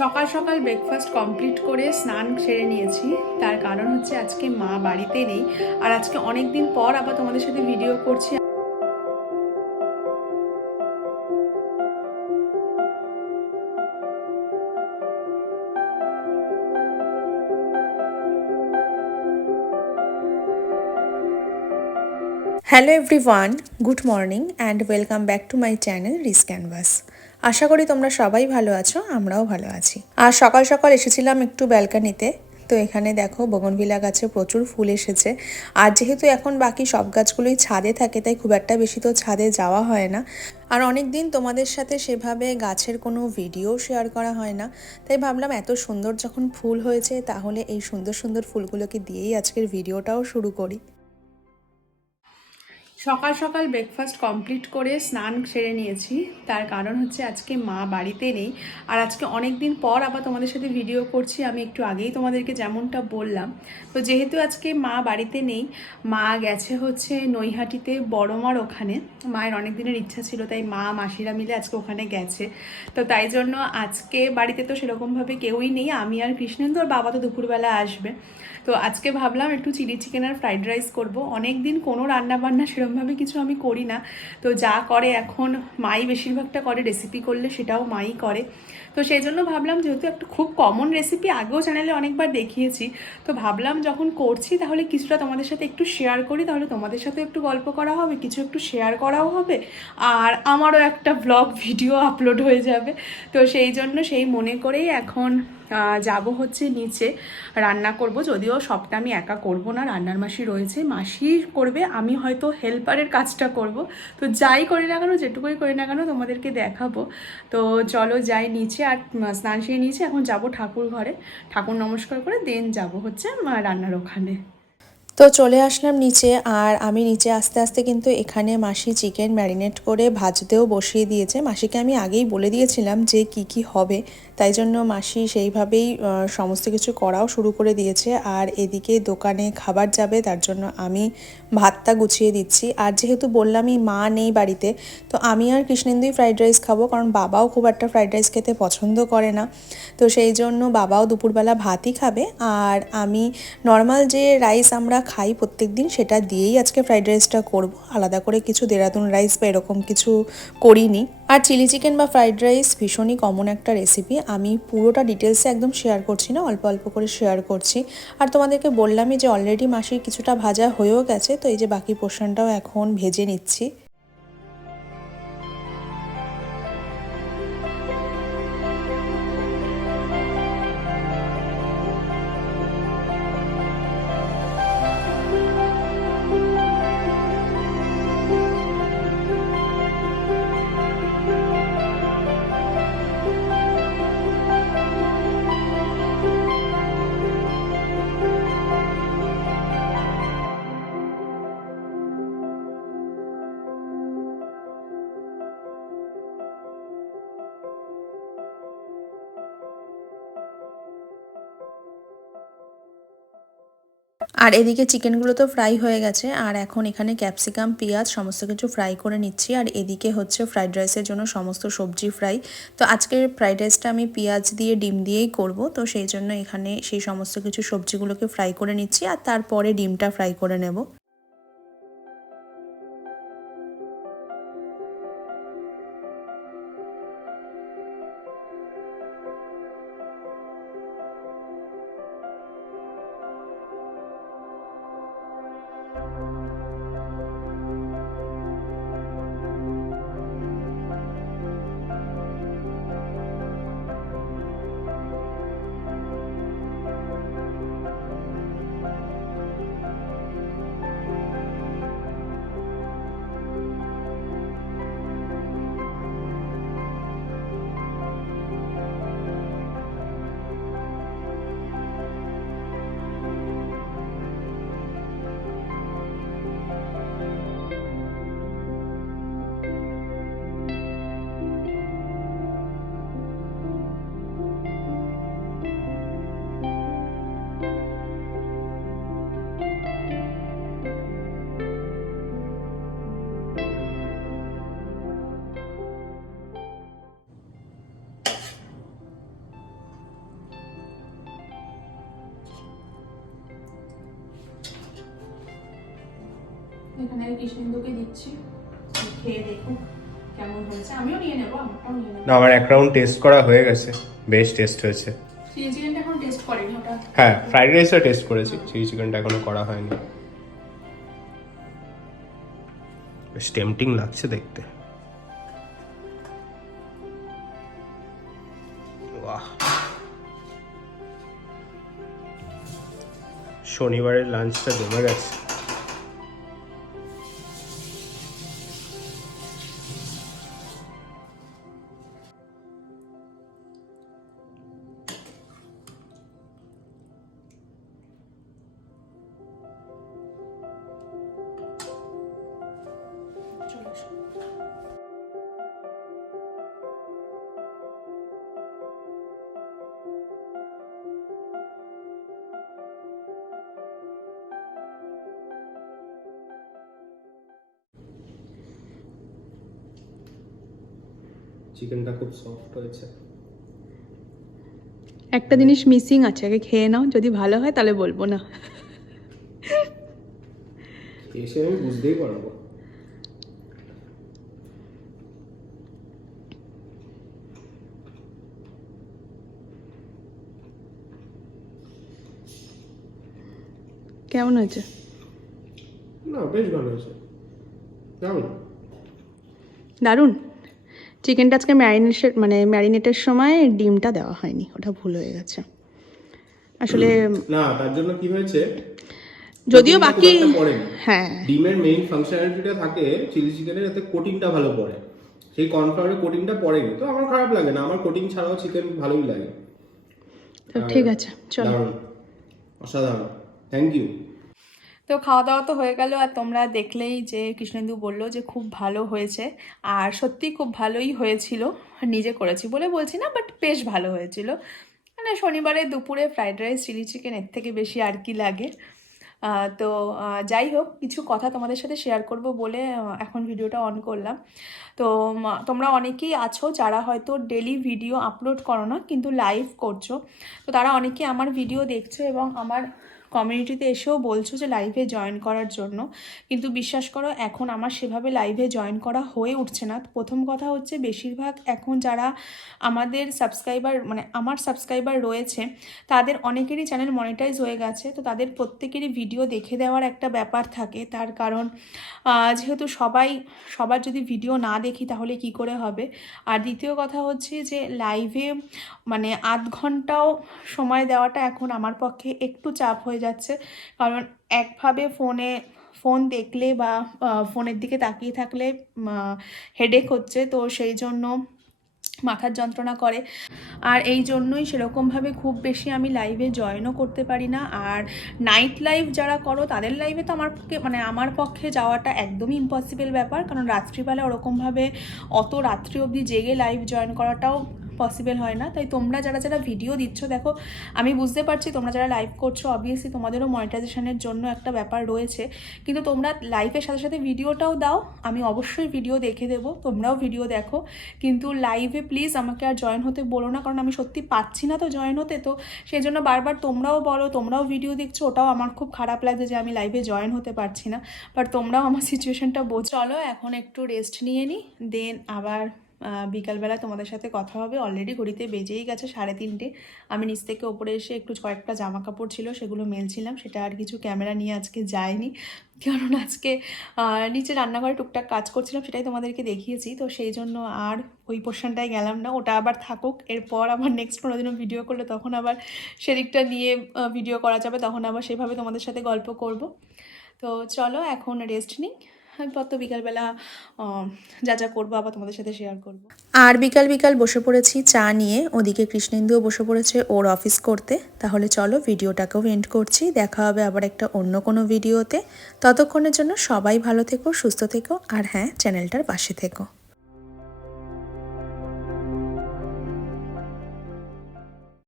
সকাল সকাল breakfast complete করে স্নান সেরে নিয়েছি। তার কারণ হচ্ছে আজকে মা বাড়িতে নেই। আর আজকে অনেক দিন পর আবার তোমাদের সাথে ভিডিও করছি। Hello everyone good morning and welcome back to my channel Reese canvas আশা করি তোমরা সবাই ভালো আছো, আমরাও ভালো আছি। আর সকাল সকাল এসেছিলাম একটু ব্যালকানিতে, তো এখানে দেখো বগনভিলা গাছে প্রচুর ফুল এসেছে। আর যেহেতু এখন বাকি সব গাছগুলোই ছাদে থাকে, তাই খুব একটা বেশি তো ছাদে যাওয়া হয় না। আর অনেক দিন তোমাদের সাথে সেভাবে গাছের কোনো ভিডিও শেয়ার করা হয় না, তাই ভাবলাম এত সুন্দর যখন ফুল হয়েছে, তাহলে এই সুন্দর সুন্দর ফুলগুলোকে দিয়েই আজকের ভিডিওটাও শুরু করি। সকাল সকাল ব্রেকফাস্ট কমপ্লিট করে স্নান সেরে নিয়েছি। তার কারণ হচ্ছে আজকে মা বাড়িতে নেই। আর আজকে অনেক দিন পর আবার তোমাদের সাথে ভিডিও করছি। আমি একটু আগেই তোমাদেরকে যেমনটা বললাম। তো যেহেতু আজকে মা বাড়িতে নেই, মা গেছে হচ্ছে নৈহাটিতে বড় মার ওখানে। মায়ের অনেক দিনের ইচ্ছা ছিল, তাই মা, মাসিরা মিলে আজকে ওখানে গেছে। তো তাই জন্য আজকে বাড়িতে তো সেরকমভাবে কেউই নেই। আমি আর কৃষ্ণেন্দু আর বাবা তো দুপুরবেলা আসবে। তো আজকে ভাবলাম একটু চিলি চিকেন আর ফ্রাইড রাইস করব। অনেক দিন কোনো রান্না বান্না সেরকমভাবে কিছু আমি করি না। তো যা করে এখন মাই বেশিরভাগটা করে রেসিপি করলে সেটাও মাই করে। তো সেই জন্য ভাবলাম যেহেতু একটা খুব কমন রেসিপি আগেও চ্যানেলে অনেকবার দেখিয়েছি, তো ভাবলাম যখন করছি তাহলে কিছুটা তোমাদের সাথে একটু শেয়ার করি, তাহলে তোমাদের সাথে একটু গল্প করা হবে, কিছু একটু শেয়ার করাও হবে, আর আমারও একটা ব্লগ ভিডিও আপলোড হয়ে যাবে। তো সেই জন্য সেই মনে করেই এখন যাব হচ্ছে নিচে রান্না করব, যদিও সবটা আমি একা করব না, রান্নার মাসি রয়েছে, মাসি করবে, আমি হয়তো হেল্পারের কাজটা করব। তো যাই করি না কেন, যেটুকুই করি না কেন তোমাদেরকে দেখাবো। তো চলো যাই নিচে, আর স্নান সেরে নিচে এখন যাব ঠাকুর ঘরে, ঠাকুর নমস্কার করে দেন যাব হচ্ছে রান্নার ওখানে। তো চলে আসলাম নিচে আর আমি নিচে আস্তে আস্তে কিন্তু এখানে মাসি চিকেন ম্যারিনেট করে ভাজতেও বসিয়ে দিয়েছে। মাসিকে আমি আগেই বলে দিয়েছিলাম যে কি কি হবে, তাই জন্য মাসি সেইভাবেই সমস্ত কিছু করাও শুরু করে দিয়েছে। আর এদিকে দোকানে খাবার যাবে, তার জন্য আমি ভাতটা গুছিয়ে দিচ্ছি। আর যেহেতু বললামই মা নেই বাড়িতে, তো আমি আর কৃষ্ণেন্দুই ফ্রাইড রাইস খাব, কারণ বাবাও খুব একটা ফ্রাইড রাইস খেতে পছন্দ করে না। তো সেই জন্য বাবাও দুপুরবেলা ভাতই খাবে। আর আমি নর্মাল যে রাইস আমরা খাই প্রত্যেক দিন সেটা দিয়েই আজকে ফ্রাইড রাইসটা করব। আলাদা করে কিছু দেরাদুন রাইস বা এরকম কিছু করিনি। আর চিলি চিকেন বা ফ্রাইড রাইস ভীষণই কমন একটা রেসিপি আমি পুরোটা ডিটেলসে একদম শেয়ার করছি না, অল্প অল্প করে শেয়ার করছি। আর তোমাদেরকে বললামই যে অলরেডি মাসির কিছুটা ভাজা হয়েও গেছে, তো এই যে বাকি পোর্শনটাও এখন ভেজে নিচ্ছি। আর এদিকে চিকেনগুলো তো ফ্রাই হয়ে গেছে, আর এখন এখানে ক্যাপসিকাম পেঁয়াজ সমস্ত কিছু ফ্রাই করে নিচ্ছি, আর এদিকে হচ্ছে ফ্রাইড রাইসের জন্য সমস্ত সবজি ফ্রাই তো আজকের ফ্রাইড রাইসটা আমি পেঁয়াজ দিয়ে, ডিম দিয়েই করব, তো সেই জন্য এখানে সেই সমস্ত কিছু সবজিগুলোকে ফ্রাই করে নিচ্ছি, আর তারপরে ডিমটা ফ্রাই করে নেব। কৃষ্ণেন্দুকে দিচ্ছি। খেয়ে দেখুক কেমন হয়েছে। আমিও নিয়ে নেব আমারটাও নিয়ে নেব। না আমার এক রাউন্ড টেস্ট করা হয়ে গেছে। বেশ টেস্ট হয়েছে। চিলি চিকেনটা এখন টেস্ট করেনি ওটা হ্যাঁ ফ্রাইড রাইসটা টেস্ট করেছি। চিলি চিকেনটা এখনও করা হয়নি। বেশ টেম্পটিং লাগছে দেখতে। শনিবারের লাঞ্চটা জমে গেছে। চিকেনটা খুব সফট হয়েছে। একটা জিনিস মিসিং আছে আগে খেয়ে নাও যদি ভালো হয় তাহলে বলব না। এসে আমি বুঝতেই পারব। কেমন হয়েছে? না বেশ ভালো হয়েছে। কেমন? দারুণ? চিকেনটা আজকে ম্যারিনেশন মানে ম্যারিনেটের সময় ডিমটা দেওয়া হয়নি ওটা ভুল হয়ে গেছে। আসলে না তার জন্য কি হয়েছে? যদিও বাকি। হ্যাঁ। ডিমের মেইন ফাংশনালিটিটা থাকে চিলি চিকেনের এতে কোটিংটা ভালো পড়ে। সেই কর্নফ্লাওয়ারের কোটিংটা পড়েনি। তো আমার খারাপ লাগে না আমার কোটিং ছাড়াও চিকেন ভালোই লাগে। ঠিক আছে চলো। অসাধারণ। থ্যাংক ইউ তো খাওয়া দাওয়া তো হয়ে গেল। আর তোমরা দেখলেই যে কৃষ্ণেন্দু বলল যে খুব ভালো হয়েছে। আর সত্যি খুব ভালোই হয়েছিল। নিজে করেছি বলে বলছি না বাট বেশ ভালো হয়েছিল। মানে শনিবারে দুপুরে ফ্রাইড রাইস, চিলি চিকেন এর থেকে বেশি আর কি লাগে। তো যাই হোক, কিছু কথা তোমাদের সাথে শেয়ার করব বলে এখন ভিডিওটা অন করলাম। তো তোমরা অনেকেই আছো যারা হয়তো ডেলি ভিডিও আপলোড করো না, কিন্তু লাইভ করছ। তো তারা অনেকেই আমার ভিডিও দেখছ এবং আমার কমিউনিটিতে এসেও বলছো যে লাইভে জয়েন করার জন্য। কিন্তু বিশ্বাস করো, এখন আমার সেভাবে লাইভে জয়েন করা হয়ে উঠছে না। প্রথম কথা হচ্ছে বেশিরভাগ এখন যারা আমাদের সাবস্ক্রাইবার মানে আমার সাবস্ক্রাইবার রয়েছে, তাদের অনেকেরই চ্যানেল মনিটাইজ হয়ে গেছে। তো তাদের প্রত্যেকেরই ভিডিও দেখে দেওয়ার একটা ব্যাপার থাকে। তার কারণ যেহেতু সবাই, সবার যদি ভিডিও না দেখি তাহলে কি করে হবে? আর দ্বিতীয় কথা হচ্ছে যে লাইভে মানে আধ ঘন্টাও সময় দেওয়াটা এখন আমার পক্ষে একটু চাপ হয়ে যাচ্ছে। কারণ একভাবে ফোনে, ফোন দেখলে বা ফোনের দিকে তাকিয়ে থাকলে হেডেক হচ্ছে। তো সেই জন্য মাথার যন্ত্রণা করে। আর এই জন্যই সেরকমভাবে খুব বেশি আমি লাইভে জয়েনও করতে পারি না। আর নাইট লাইভ যারা করো, তাদের লাইভে তো আমার পক্ষে মানে আমার পক্ষে যাওয়াটা একদমই ইম্পসিবল ব্যাপার। কারণ রাত্রিবেলা ওরকমভাবে অত রাত্রি অবধি জেগে লাইভ জয়েন করাটাও পসিবল হয় না। তাই তোমরা যারা যারা ভিডিও দিচ্ছ, দেখো, আমি বুঝতে পারছি তোমরা যারা লাইভ করছ অবভিয়াসলি তোমাদেরও মনিটাইজেশনের জন্য একটা ব্যাপার রয়েছে। কিন্তু তোমরা লাইভের সাথে সাথে ভিডিওটাও দাও, আমি অবশ্যই ভিডিও দেখে দেবো, তোমরাও ভিডিও দেখো। কিন্তু লাইভে প্লিজ আমাকে আর জয়েন হতে বলো না, কারণ আমি সত্যি পাচ্ছি না তো জয়েন হতে। তো সেই জন্য বারবার তোমরাও বলো, তোমরাও ভিডিও দেখছ, ওটাও আমার খুব খারাপ লাগছে যে আমি লাইভে জয়েন হতে পারছি না। বাট তোমরাও আমার সিচুয়েশনটা বোঝ। চলো, এখন একটু রেস্ট নিয়ে নিই দেন আবার বিকালবেলা তোমাদের সাথে কথা হবে। অলরেডি ঘড়িতে বেজেই গেছে সাড়ে তিনটে। আমি নিচ থেকে ওপরে এসে একটু কয়েকটা জামা কাপড় ছিল, সেগুলো মেলছিলাম। সেটা আর কিছু ক্যামেরা নিয়ে আজকে যায়নি। কারণ আজকে নিচে রান্নাঘরে টুকটাক কাজ করছিলাম, সেটাই তোমাদেরকে দেখিয়েছি। তো সেই জন্য আর ওই পোর্শনটায় গেলাম না। ওটা আবার থাকুক। এরপর আবার নেক্সট কোনো দিনও ভিডিও করলে তখন আবার সেদিকটা নিয়ে ভিডিও করা যাবে। তখন আবার সেভাবে তোমাদের সাথে গল্প করব। তো চলো এখন রেস্ট নিই। এরপর তো বিকালবেলা যা যা করব আবার তোমাদের সাথে শেয়ার করব। আর বিকাল বিকাল বসে পড়েছি চা নিয়ে, ওদিকে কৃষ্ণেন্দুও বসে পড়েছে ওর অফিস করতে। তাহলে চলো ভিডিওটাকেও এন্ড করছি, দেখা হবে আবার একটা অন্য কোনো ভিডিওতে ততক্ষণের জন্য সবাই ভালো থেকো, সুস্থ থেকো, আর হ্যাঁ চ্যানেলটার পাশে থেকো।